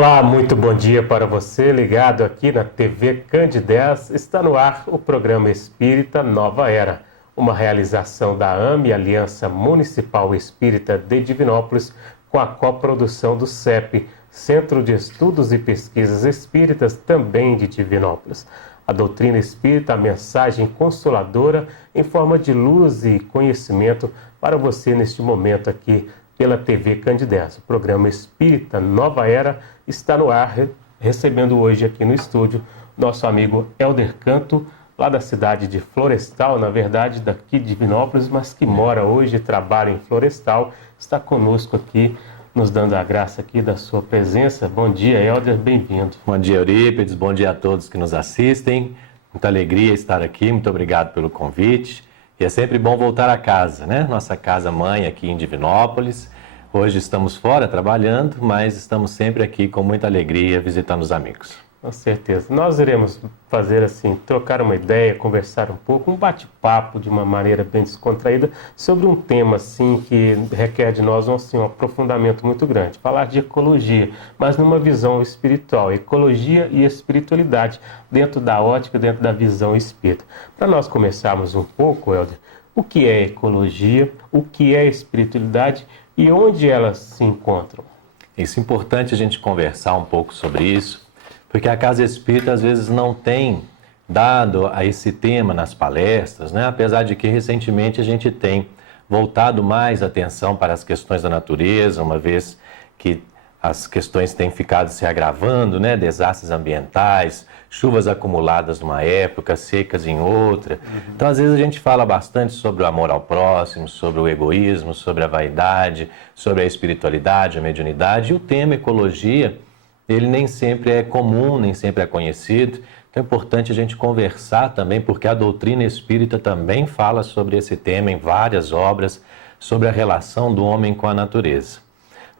Olá, muito bom dia para você, ligado aqui na TV Candidez. Está no ar o programa Espírita Nova Era, uma realização da AME, Aliança Municipal Espírita de Divinópolis, com a coprodução do CEP, Centro de Estudos e Pesquisas Espíritas, também de Divinópolis. A doutrina espírita, a mensagem consoladora em forma de luz e conhecimento para você neste momento aqui pela TV Candidez. O programa Espírita Nova Era está no ar, recebendo hoje aqui no estúdio nosso amigo Helder Canto, lá da cidade de Florestal, na verdade daqui de Divinópolis, mas que mora hoje e trabalha em Florestal, está conosco aqui, nos dando a graça aqui da sua presença. Bom dia, Helder, bem-vindo. Bom dia, Eurípides, bom dia a todos que nos assistem. Muita alegria estar aqui, muito obrigado pelo convite. E é sempre bom voltar a casa, né? Nossa casa-mãe aqui em Divinópolis. Hoje estamos fora trabalhando, mas estamos sempre aqui com muita alegria visitando os amigos. Com certeza. Nós iremos fazer assim, trocar uma ideia, conversar um pouco, um bate-papo de uma maneira bem descontraída sobre um tema assim que requer de nós um aprofundamento muito grande. Falar de ecologia, mas numa visão espiritual, ecologia e espiritualidade, dentro da ótica, dentro da visão espírita. Para nós começarmos um pouco, Helder, o que é ecologia, o que é espiritualidade e onde elas se encontram? Isso é importante a gente conversar um pouco sobre isso, porque a Casa Espírita às vezes não tem dado a esse tema nas palestras, né? Apesar de que recentemente a gente tem voltado mais atenção para as questões da natureza, uma vez que as questões têm ficado se agravando, né? Desastres ambientais, chuvas acumuladas numa época, secas em outra. Então, às vezes a gente fala bastante sobre o amor ao próximo, sobre o egoísmo, sobre a vaidade, sobre a espiritualidade, a mediunidade. E o tema ecologia, ele nem sempre é comum, nem sempre é conhecido. Então é importante a gente conversar também, porque a doutrina espírita também fala sobre esse tema em várias obras, sobre a relação do homem com a natureza.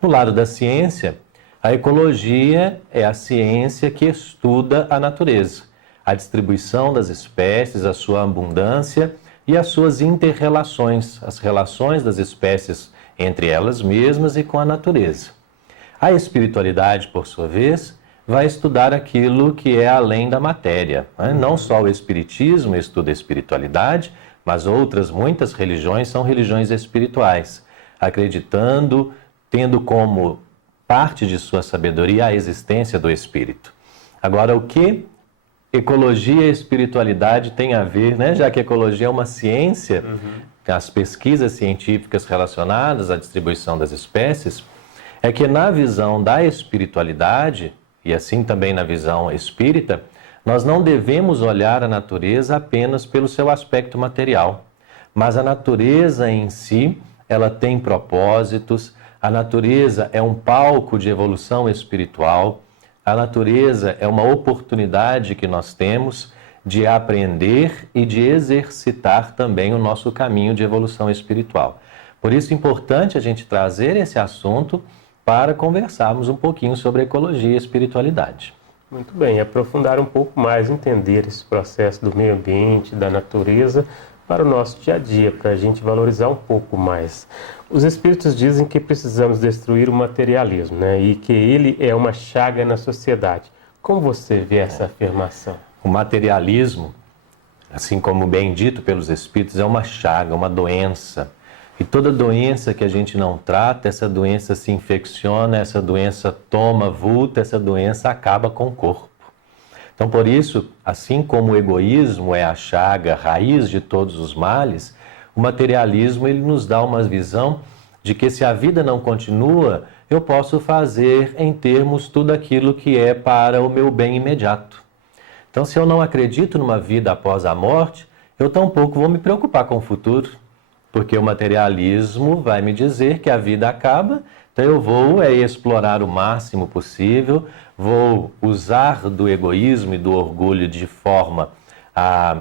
No lado da ciência, a ecologia é a ciência que estuda a natureza, a distribuição das espécies, a sua abundância e as suas inter-relações, as relações das espécies entre elas mesmas e com a natureza. A espiritualidade, por sua vez, vai estudar aquilo que é além da matéria, né? Não só o espiritismo estuda a espiritualidade, mas muitas religiões são religiões espirituais, acreditando, tendo como parte de sua sabedoria a existência do espírito. Agora, o que ecologia e espiritualidade têm a ver, né? Já que a ecologia é uma ciência, as pesquisas científicas relacionadas à distribuição das espécies, é que na visão da espiritualidade, e assim também na visão espírita, nós não devemos olhar a natureza apenas pelo seu aspecto material, mas a natureza em si, ela tem propósitos, a natureza é um palco de evolução espiritual, a natureza é uma oportunidade que nós temos de aprender e de exercitar também o nosso caminho de evolução espiritual. Por isso é importante a gente trazer esse assunto para conversarmos um pouquinho sobre ecologia e espiritualidade. Muito bem, aprofundar um pouco mais, entender esse processo do meio ambiente, da natureza, para o nosso dia a dia, para a gente valorizar um pouco mais. Os espíritos dizem que precisamos destruir o materialismo, né? E que ele é uma chaga na sociedade. Como você vê essa afirmação? O materialismo, assim como bem dito pelos espíritos, é uma chaga, uma doença. E toda doença que a gente não trata, essa doença se infecciona, essa doença toma vulto, essa doença acaba com o corpo. Então, por isso, assim como o egoísmo é a chaga, a raiz de todos os males, o materialismo ele nos dá uma visão de que se a vida não continua, eu posso fazer em termos tudo aquilo que é para o meu bem imediato. Então, se eu não acredito numa vida após a morte, eu tampouco vou me preocupar com o futuro. Porque o materialismo vai me dizer que a vida acaba, então eu vou explorar o máximo possível, vou usar do egoísmo e do orgulho de forma a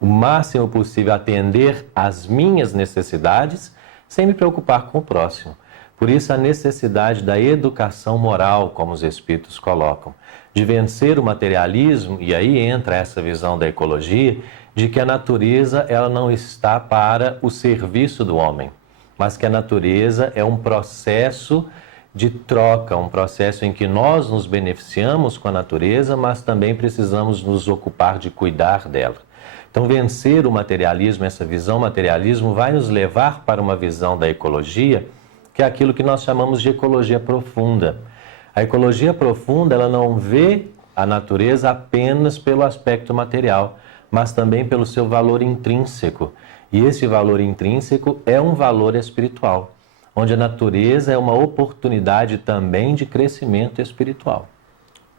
o máximo possível atender às minhas necessidades, sem me preocupar com o próximo. Por isso a necessidade da educação moral, como os espíritos colocam, de vencer o materialismo, e aí entra essa visão da ecologia, de que a natureza ela não está para o serviço do homem, mas que a natureza é um processo de troca, um processo em que nós nos beneficiamos com a natureza, mas também precisamos nos ocupar de cuidar dela. Então, vencer o materialismo, essa visão materialismo, vai nos levar para uma visão da ecologia, que é aquilo que nós chamamos de ecologia profunda. A ecologia profunda, ela não vê a natureza apenas pelo aspecto material, mas também pelo seu valor intrínseco. E esse valor intrínseco é um valor espiritual, onde a natureza é uma oportunidade também de crescimento espiritual.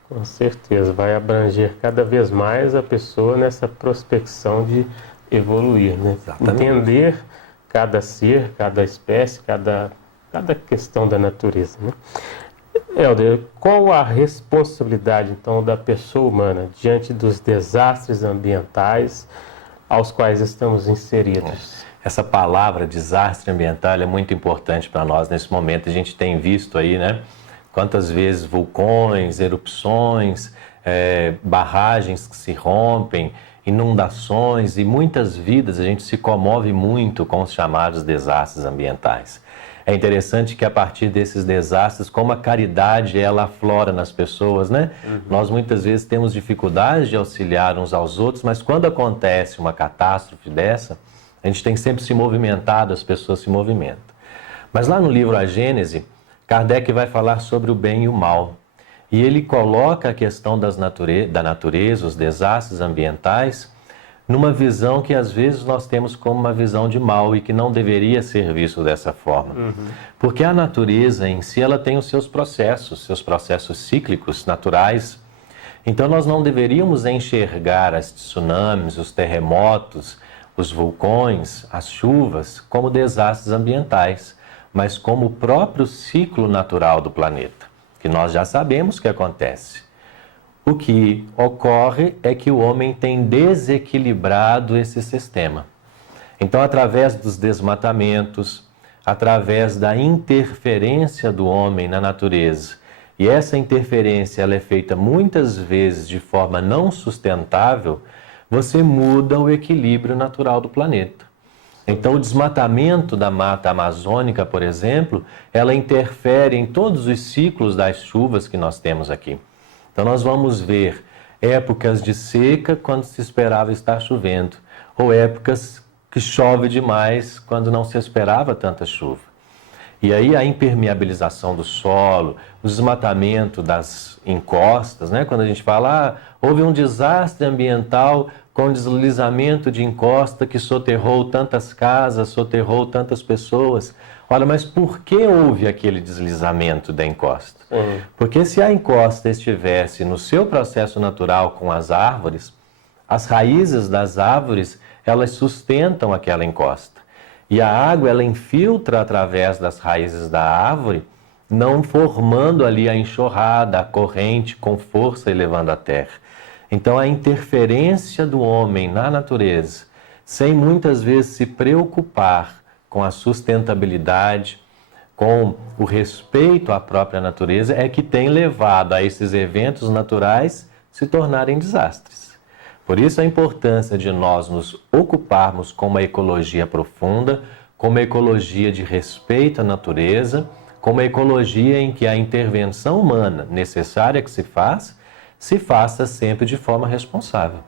Com certeza, vai abranger cada vez mais a pessoa nessa prospecção de evoluir, né? Exatamente. Entender cada ser, cada espécie, cada questão da natureza, né? Helder, qual a responsabilidade, então, da pessoa humana diante dos desastres ambientais aos quais estamos inseridos? Essa palavra desastre ambiental é muito importante para nós nesse momento. A gente tem visto aí, né? Quantas vezes vulcões, erupções, barragens que se rompem, inundações e muitas vidas. A gente se comove muito com os chamados desastres ambientais. É interessante que a partir desses desastres, como a caridade ela aflora nas pessoas, né? Nós muitas vezes temos dificuldade de auxiliar uns aos outros, mas quando acontece uma catástrofe dessa, a gente tem sempre se movimentado, as pessoas se movimentam. Mas lá no livro A Gênese, Kardec vai falar sobre o bem e o mal. E ele coloca a questão da natureza, os desastres ambientais, numa visão que às vezes nós temos como uma visão de mal e que não deveria ser visto dessa forma. Porque a natureza em si, ela tem os seus processos cíclicos, naturais. Então nós não deveríamos enxergar as tsunamis, os terremotos, os vulcões, as chuvas, como desastres ambientais, mas como o próprio ciclo natural do planeta, que nós já sabemos que acontece. O que ocorre é que o homem tem desequilibrado esse sistema. Então, através dos desmatamentos, através da interferência do homem na natureza, e essa interferência ela é feita muitas vezes de forma não sustentável, você muda o equilíbrio natural do planeta. Então, o desmatamento da mata amazônica, por exemplo, ela interfere em todos os ciclos das chuvas que nós temos aqui. Então, nós vamos ver épocas de seca quando se esperava estar chovendo, ou épocas que chove demais quando não se esperava tanta chuva. E aí a impermeabilização do solo, o desmatamento das encostas, né? Quando a gente fala, houve um desastre ambiental com deslizamento de encosta que soterrou tantas casas, soterrou tantas pessoas. Olha, mas por que houve aquele deslizamento da encosta? Porque se a encosta estivesse no seu processo natural com as árvores, as raízes das árvores, elas sustentam aquela encosta. E a água, ela infiltra através das raízes da árvore, não formando ali a enxurrada, a corrente com força elevando a terra. Então, a interferência do homem na natureza, sem muitas vezes se preocupar com a sustentabilidade, com o respeito à própria natureza, é que tem levado a esses eventos naturais se tornarem desastres. Por isso a importância de nós nos ocuparmos com uma ecologia profunda, com uma ecologia de respeito à natureza, com uma ecologia em que a intervenção humana necessária que se faça sempre de forma responsável.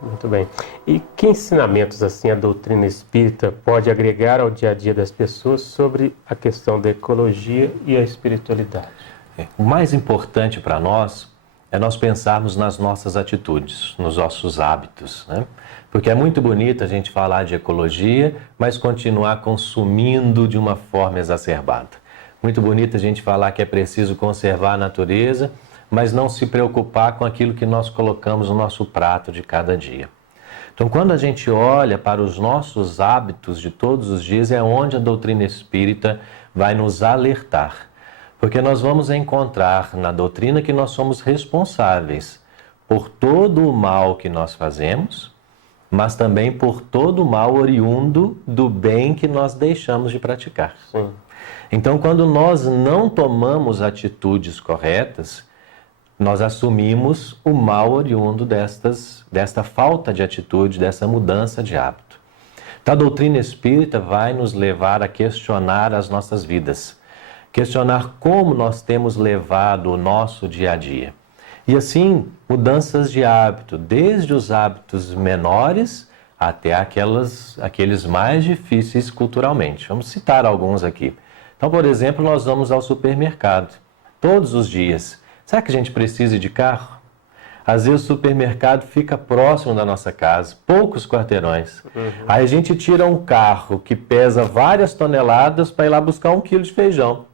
Muito bem. E que ensinamentos assim a doutrina espírita pode agregar ao dia a dia das pessoas sobre a questão da ecologia e a espiritualidade? O mais importante para nós é nós pensarmos nas nossas atitudes, nos nossos hábitos, né? Porque é muito bonito a gente falar de ecologia, mas continuar consumindo de uma forma exacerbada. Muito bonito a gente falar que é preciso conservar a natureza, mas não se preocupar com aquilo que nós colocamos no nosso prato de cada dia. Então, quando a gente olha para os nossos hábitos de todos os dias, é onde a doutrina espírita vai nos alertar. Porque nós vamos encontrar na doutrina que nós somos responsáveis por todo o mal que nós fazemos, mas também por todo o mal oriundo do bem que nós deixamos de praticar. Sim. Então, quando nós não tomamos atitudes corretas, nós assumimos o mal oriundo desta falta de atitude, dessa mudança de hábito. Então, a doutrina espírita vai nos levar a questionar as nossas vidas. questionar como nós temos levado o nosso dia a dia. E assim, mudanças de hábito, desde os hábitos menores até aqueles mais difíceis culturalmente. Vamos citar alguns aqui. Então, por exemplo, nós vamos ao supermercado todos os dias. Será que a gente precisa ir de carro? Às vezes o supermercado fica próximo da nossa casa, poucos quarteirões. Aí a gente tira um carro que pesa várias toneladas para ir lá buscar 1 quilo de feijão.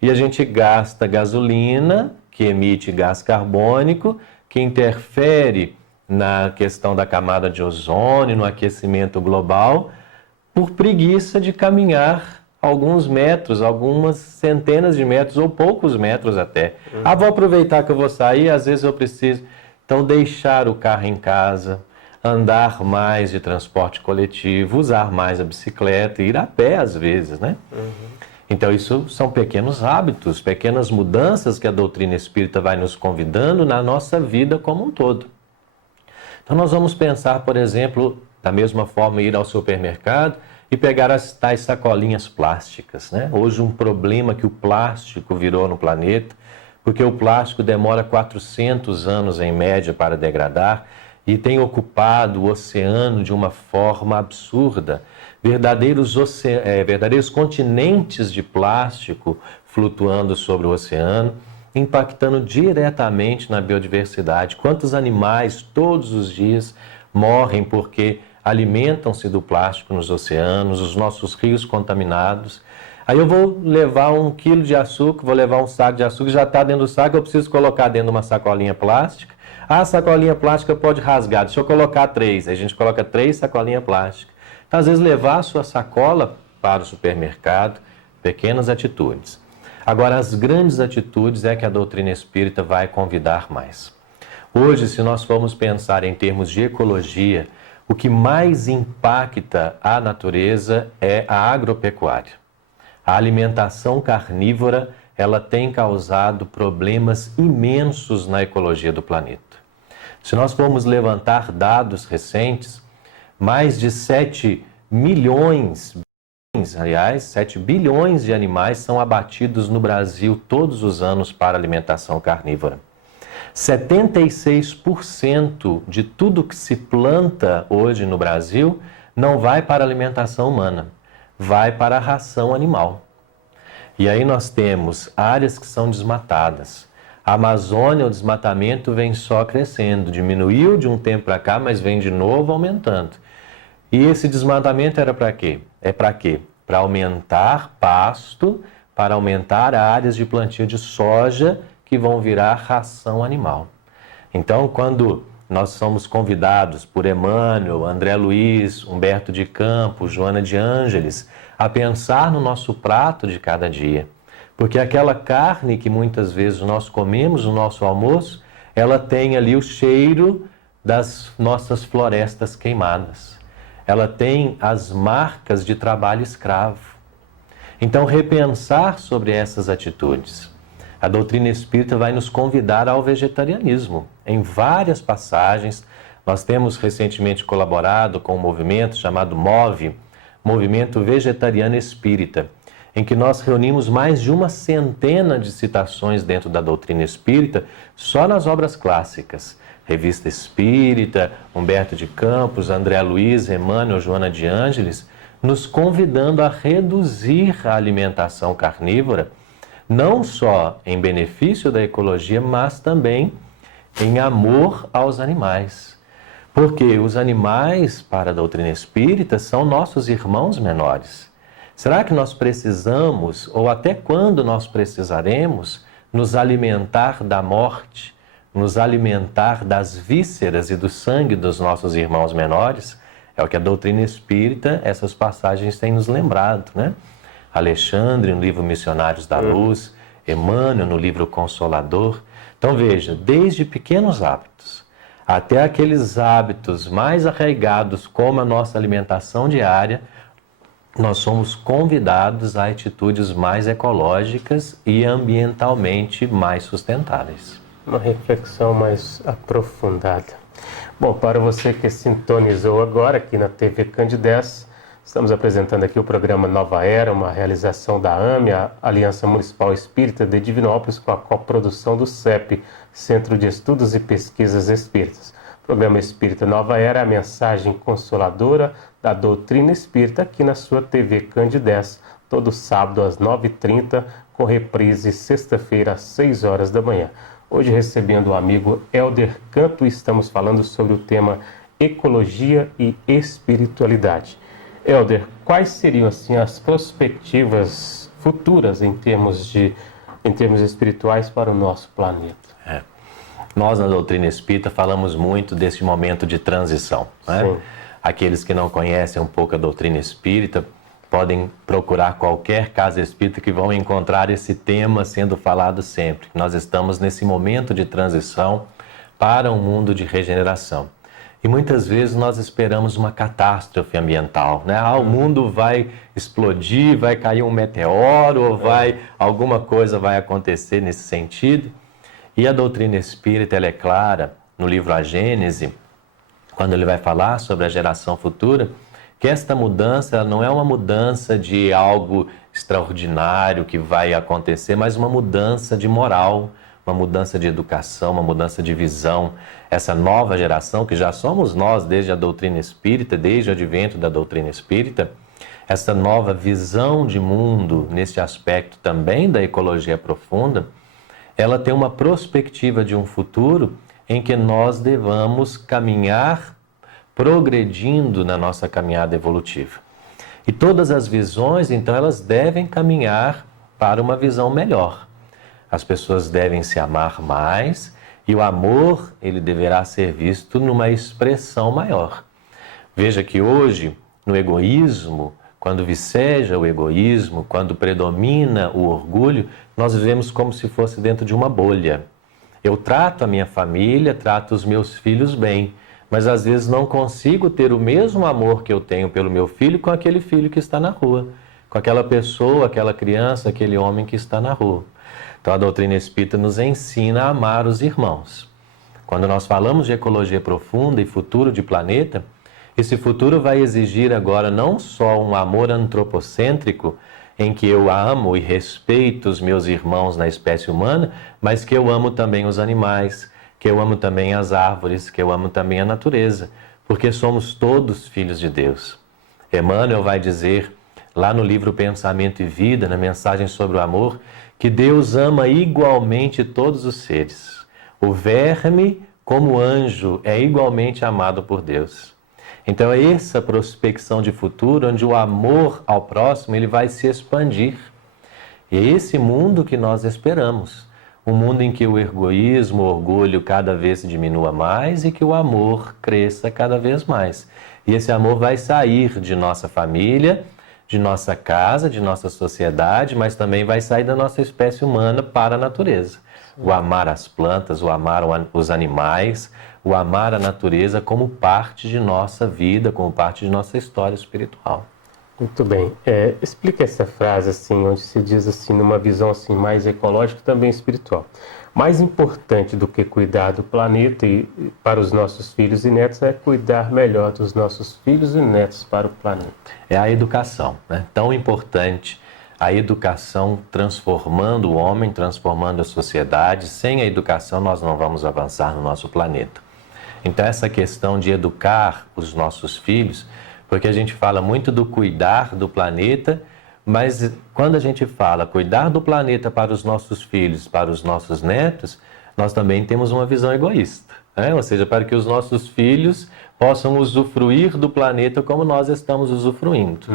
E a gente gasta gasolina, que emite gás carbônico, que interfere na questão da camada de ozônio, no aquecimento global, por preguiça de caminhar alguns metros, algumas centenas de metros ou poucos metros até. Vou aproveitar que eu vou sair, às vezes eu preciso. Então, deixar o carro em casa, andar mais de transporte coletivo, usar mais a bicicleta, ir a pé às vezes, né? Então, isso são pequenos hábitos, pequenas mudanças que a doutrina espírita vai nos convidando na nossa vida como um todo. Então, nós vamos pensar, por exemplo, da mesma forma, ir ao supermercado e pegar as tais sacolinhas plásticas, né? Hoje, um problema que o plástico virou no planeta, porque o plástico demora 400 anos em média para degradar e tem ocupado o oceano de uma forma absurda. Verdadeiros continentes de plástico flutuando sobre o oceano, impactando diretamente na biodiversidade. Quantos animais todos os dias morrem porque alimentam-se do plástico nos oceanos, os nossos rios contaminados. Aí eu vou levar 1 quilo de açúcar, vou levar um saco de açúcar, já está dentro do saco, eu preciso colocar dentro de uma sacolinha plástica. A sacolinha plástica pode rasgar, deixa eu colocar 3. Aí a gente coloca 3 sacolinhas plásticas. Então, às vezes, levar a sua sacola para o supermercado, pequenas atitudes. Agora, as grandes atitudes é que a doutrina espírita vai convidar mais. Hoje, se nós formos pensar em termos de ecologia, o que mais impacta a natureza é a agropecuária. A alimentação carnívora, ela tem causado problemas imensos na ecologia do planeta. Se nós formos levantar dados recentes, mais de 7 bilhões de animais são abatidos no Brasil todos os anos para alimentação carnívora. 76% de tudo que se planta hoje no Brasil não vai para a alimentação humana, vai para a ração animal. E aí nós temos áreas que são desmatadas. A Amazônia, o desmatamento vem só crescendo, diminuiu de um tempo para cá, mas vem de novo aumentando. E esse desmatamento era para quê? É para quê? Para aumentar pasto, para aumentar áreas de plantio de soja que vão virar ração animal. Então, quando nós somos convidados por Emmanuel, André Luiz, Humberto de Campos, Joana de Ângeles, a pensar no nosso prato de cada dia. Porque aquela carne que muitas vezes nós comemos no nosso almoço, ela tem ali o cheiro das nossas florestas queimadas. Ela tem as marcas de trabalho escravo. Então, repensar sobre essas atitudes. A doutrina espírita vai nos convidar ao vegetarianismo. Em várias passagens, nós temos recentemente colaborado com um movimento chamado MOVE, Movimento Vegetariano Espírita, em que nós reunimos mais de 100 de citações dentro da doutrina espírita, só nas obras clássicas. Revista Espírita, Humberto de Campos, André Luiz, Emmanuel, Joana de Ângeles, nos convidando a reduzir a alimentação carnívora, não só em benefício da ecologia, mas também em amor aos animais. Porque os animais, para a doutrina espírita, são nossos irmãos menores. Será que nós precisamos, ou até quando nós precisaremos, nos alimentar da morte, nos alimentar das vísceras e do sangue dos nossos irmãos menores? É o que a doutrina espírita, essas passagens têm nos lembrado, né? Alexandre, no livro Missionários da Luz, Emmanuel, no livro Consolador. Então veja, desde pequenos hábitos até aqueles hábitos mais arraigados, como a nossa alimentação diária, nós somos convidados a atitudes mais ecológicas e ambientalmente mais sustentáveis. Uma reflexão mais aprofundada. Bom, para você que sintonizou agora aqui na TV Candidez, Estamos apresentando aqui o programa Nova Era, uma realização da AME, a Aliança Municipal Espírita de Divinópolis, com a coprodução do CEP, Centro de Estudos e Pesquisas Espíritas. O programa Espírita Nova Era é a mensagem consoladora da doutrina espírita aqui na sua TV Cande 10, todo sábado às 9h30, com reprise sexta-feira às 6 horas da manhã. Hoje recebendo o amigo Helder Canto, estamos falando sobre o tema Ecologia e Espiritualidade. Helder, quais seriam assim as perspectivas futuras em termos espirituais para o nosso planeta? Nós na doutrina espírita falamos muito desse momento de transição, né? Aqueles que não conhecem um pouco a doutrina espírita podem procurar qualquer casa espírita que vão encontrar esse tema sendo falado sempre. Nós estamos nesse momento de transição para um mundo de regeneração. E muitas vezes nós esperamos uma catástrofe ambiental, né? O mundo vai explodir, vai cair um meteoro, ou alguma coisa vai acontecer nesse sentido. E a doutrina espírita, ela é clara no livro A Gênese, quando ele vai falar sobre a geração futura, que esta mudança não é uma mudança de algo extraordinário que vai acontecer, mas uma mudança de moral, uma mudança de educação, uma mudança de visão. Essa nova geração, que já somos nós desde a doutrina espírita, desde o advento da doutrina espírita, essa nova visão de mundo, nesse aspecto também da ecologia profunda, ela tem uma perspectiva de um futuro em que nós devamos caminhar progredindo na nossa caminhada evolutiva. E todas as visões, então, elas devem caminhar para uma visão melhor. As pessoas devem se amar mais e o amor, ele deverá ser visto numa expressão maior. Veja que hoje, no egoísmo, quando viceja o egoísmo, quando predomina o orgulho, nós vivemos como se fosse dentro de uma bolha. Eu trato a minha família, trato os meus filhos bem, mas às vezes não consigo ter o mesmo amor que eu tenho pelo meu filho com aquele filho que está na rua, com aquela pessoa, aquela criança, aquele homem que está na rua. Então a doutrina espírita nos ensina a amar os irmãos. Quando nós falamos de ecologia profunda e futuro de planeta, esse futuro vai exigir agora não só um amor antropocêntrico, em que eu amo e respeito os meus irmãos na espécie humana, mas que eu amo também os animais, que eu amo também as árvores, que eu amo também a natureza, porque somos todos filhos de Deus. Emmanuel vai dizer, lá no livro Pensamento e Vida, na mensagem sobre o amor, que Deus ama igualmente todos os seres. O verme, como anjo, é igualmente amado por Deus. Então é essa prospecção de futuro, onde o amor ao próximo ele vai se expandir. E é esse mundo que nós esperamos. Um mundo em que o egoísmo, o orgulho cada vez se diminua mais e que o amor cresça cada vez mais. E esse amor vai sair de nossa família, de nossa casa, de nossa sociedade, mas também vai sair da nossa espécie humana para a natureza. O amar as plantas, o amar os animais, o amar a natureza como parte de nossa vida, como parte de nossa história espiritual. Muito bem. Explica essa frase assim, onde se diz assim, numa visão assim mais ecológica e também espiritual. Mais importante do que cuidar do planeta e para os nossos filhos e netos é cuidar melhor dos nossos filhos e netos para o planeta. É a educação, né? Tão importante a educação transformando o homem, transformando a sociedade. Sem a educação nós não vamos avançar no nosso planeta. Então essa questão de educar os nossos filhos, porque a gente fala muito do cuidar do planeta, mas quando a gente fala cuidar do planeta para os nossos filhos, para os nossos netos, nós também temos uma visão egoísta, né? Ou seja, para que os nossos filhos possam usufruir do planeta como nós estamos usufruindo.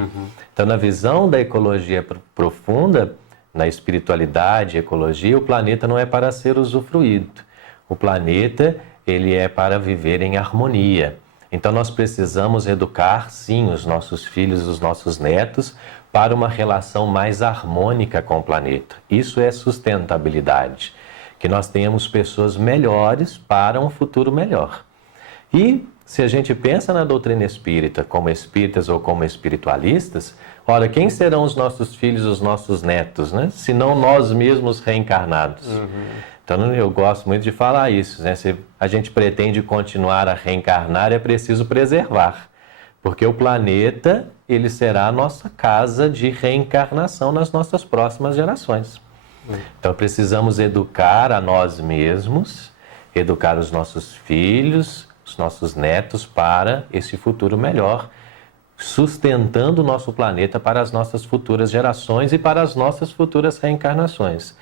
Então, na visão da ecologia profunda, na espiritualidade, ecologia, o planeta não é para ser usufruído. O planeta, ele é para viver em harmonia. Então, nós precisamos educar, sim, os nossos filhos, os nossos netos, para uma relação mais harmônica com o planeta. Isso é sustentabilidade. Que nós tenhamos pessoas melhores para um futuro melhor. E se a gente pensa na doutrina espírita como espíritas ou como espiritualistas, ora, quem serão os nossos filhos, os nossos netos, né? Se não nós mesmos reencarnados. Então eu gosto muito de falar isso, né? Se a gente pretende continuar a reencarnar, é preciso preservar. Porque o planeta, ele será a nossa casa de reencarnação nas nossas próximas gerações. Então precisamos educar a nós mesmos, educar os nossos filhos, os nossos netos para esse futuro melhor, sustentando o nosso planeta para as nossas futuras gerações e para as nossas futuras reencarnações.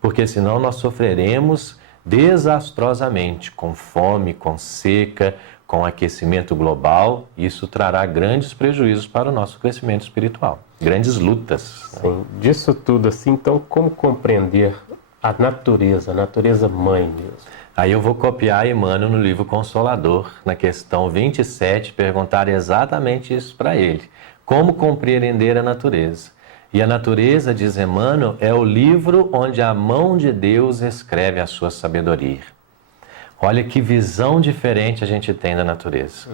Porque senão nós sofreremos desastrosamente com fome, com seca, com aquecimento global. Isso trará grandes prejuízos para o nosso crescimento espiritual, grandes lutas. Sim, disso tudo assim, então como compreender a natureza mãe mesmo? Aí eu vou copiar Emmanuel no livro Consolador, na questão 27, perguntar exatamente isso para ele. Como compreender a natureza? E a natureza, diz Emmanuel, é o livro onde a mão de Deus escreve a sua sabedoria. Olha que visão diferente a gente tem da natureza.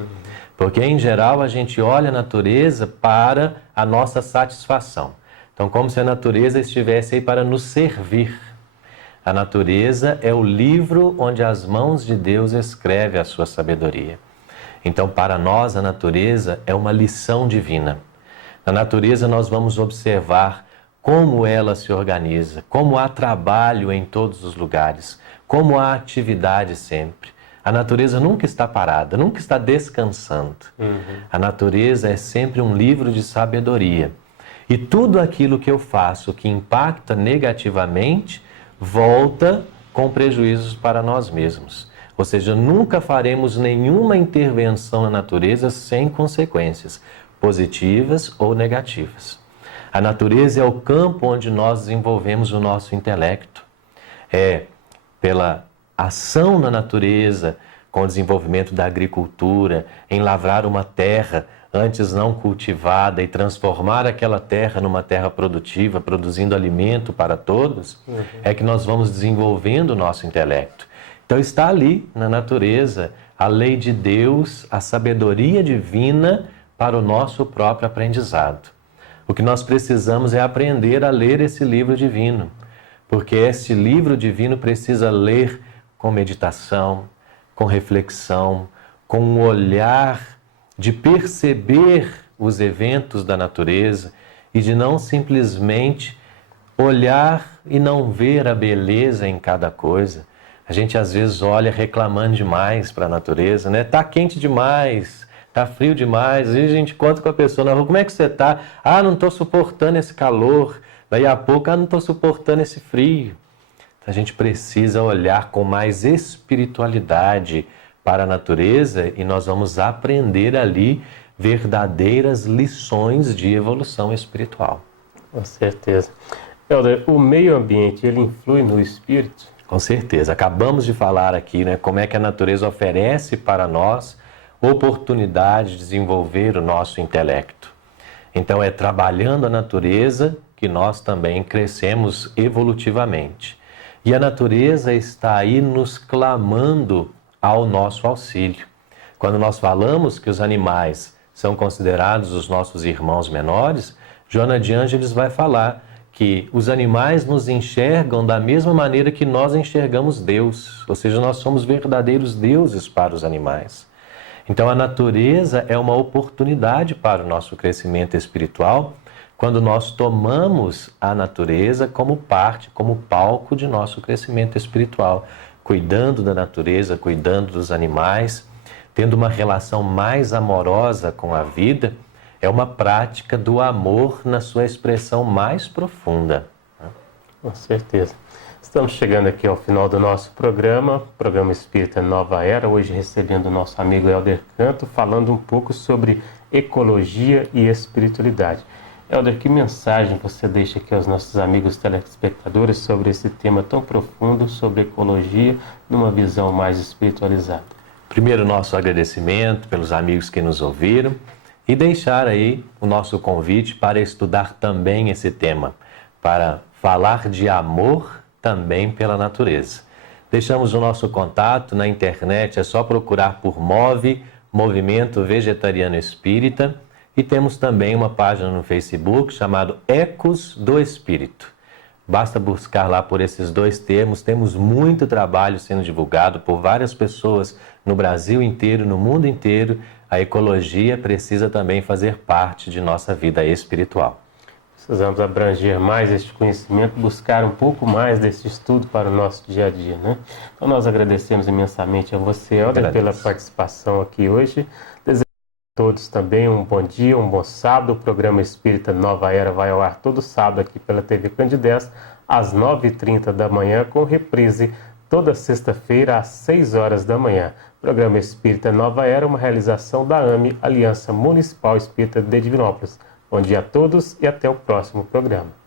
Porque, em geral, a gente olha a natureza para a nossa satisfação. Então, como se a natureza estivesse aí para nos servir. A natureza é o livro onde as mãos de Deus escrevem a sua sabedoria. Então, para nós, a natureza é uma lição divina. Na natureza, nós vamos observar como ela se organiza, como há trabalho em todos os lugares, como há atividade sempre. A natureza nunca está parada, nunca está descansando. A natureza é sempre um livro de sabedoria. E tudo aquilo que eu faço que impacta negativamente, volta com prejuízos para nós mesmos. Ou seja, nunca faremos nenhuma intervenção na natureza sem consequências, positivas ou negativas. A natureza é o campo onde nós desenvolvemos o nosso intelecto. É pela ação na natureza, com o desenvolvimento da agricultura, em lavrar uma terra antes não cultivada e transformar aquela terra numa terra produtiva, produzindo alimento para todos, é que nós vamos desenvolvendo o nosso intelecto. Então está ali na natureza a lei de Deus, a sabedoria divina para o nosso próprio aprendizado. O que nós precisamos é aprender a ler esse livro divino, porque esse livro divino precisa ler com meditação, com reflexão, com um olhar de perceber os eventos da natureza e de não simplesmente olhar e não ver a beleza em cada coisa. A gente às vezes olha reclamando demais para a natureza, né? Tá quente demais, tá frio demais. Às vezes a gente conta com a pessoa na rua, como é que você tá? Ah, não estou suportando esse calor. Daí a pouco, não estou suportando esse frio. A gente precisa olhar com mais espiritualidade para a natureza e nós vamos aprender ali verdadeiras lições de evolução espiritual. Com certeza. Helder, o meio ambiente, ele influi no espírito? Com certeza. Acabamos de falar aqui, né, como é que a natureza oferece para nós oportunidade de desenvolver o nosso intelecto. Então é trabalhando a natureza que nós também crescemos evolutivamente. E a natureza está aí nos clamando ao nosso auxílio. Quando nós falamos que os animais são considerados os nossos irmãos menores, Joana de Ângeles vai falar que os animais nos enxergam da mesma maneira que nós enxergamos Deus, ou seja, nós somos verdadeiros deuses para os animais. Então a natureza é uma oportunidade para o nosso crescimento espiritual, quando nós tomamos a natureza como parte, como palco de nosso crescimento espiritual, cuidando da natureza, cuidando dos animais, tendo uma relação mais amorosa com a vida, é uma prática do amor na sua expressão mais profunda. Com certeza. Estamos chegando aqui ao final do nosso programa Espírita Nova Era, hoje recebendo o nosso amigo Helder Canto, falando um pouco sobre ecologia e espiritualidade. Helder, que mensagem você deixa aqui aos nossos amigos telespectadores sobre esse tema tão profundo, sobre ecologia, numa visão mais espiritualizada? Primeiro, nosso agradecimento pelos amigos que nos ouviram e deixar aí o nosso convite para estudar também esse tema, para falar de amor também pela natureza. Deixamos o nosso contato na internet, é só procurar por Movimento Vegetariano Espírita, e temos também uma página no Facebook chamada Ecos do Espírito. Basta buscar lá por esses dois termos, temos muito trabalho sendo divulgado por várias pessoas no Brasil inteiro, no mundo inteiro, a ecologia precisa também fazer parte de nossa vida espiritual. Precisamos abranger mais este conhecimento, buscar um pouco mais desse estudo para o nosso dia a dia, né? Então nós agradecemos imensamente a você, Helder, pela participação aqui hoje. Desejo a todos também um bom dia, um bom sábado. O programa Espírita Nova Era vai ao ar todo sábado aqui pela TV Candidez, às 9h30 da manhã, com reprise toda sexta-feira às 6 horas da manhã. Programa Espírita Nova Era, uma realização da AME, Aliança Municipal Espírita de Divinópolis. Bom dia a todos e até o próximo programa.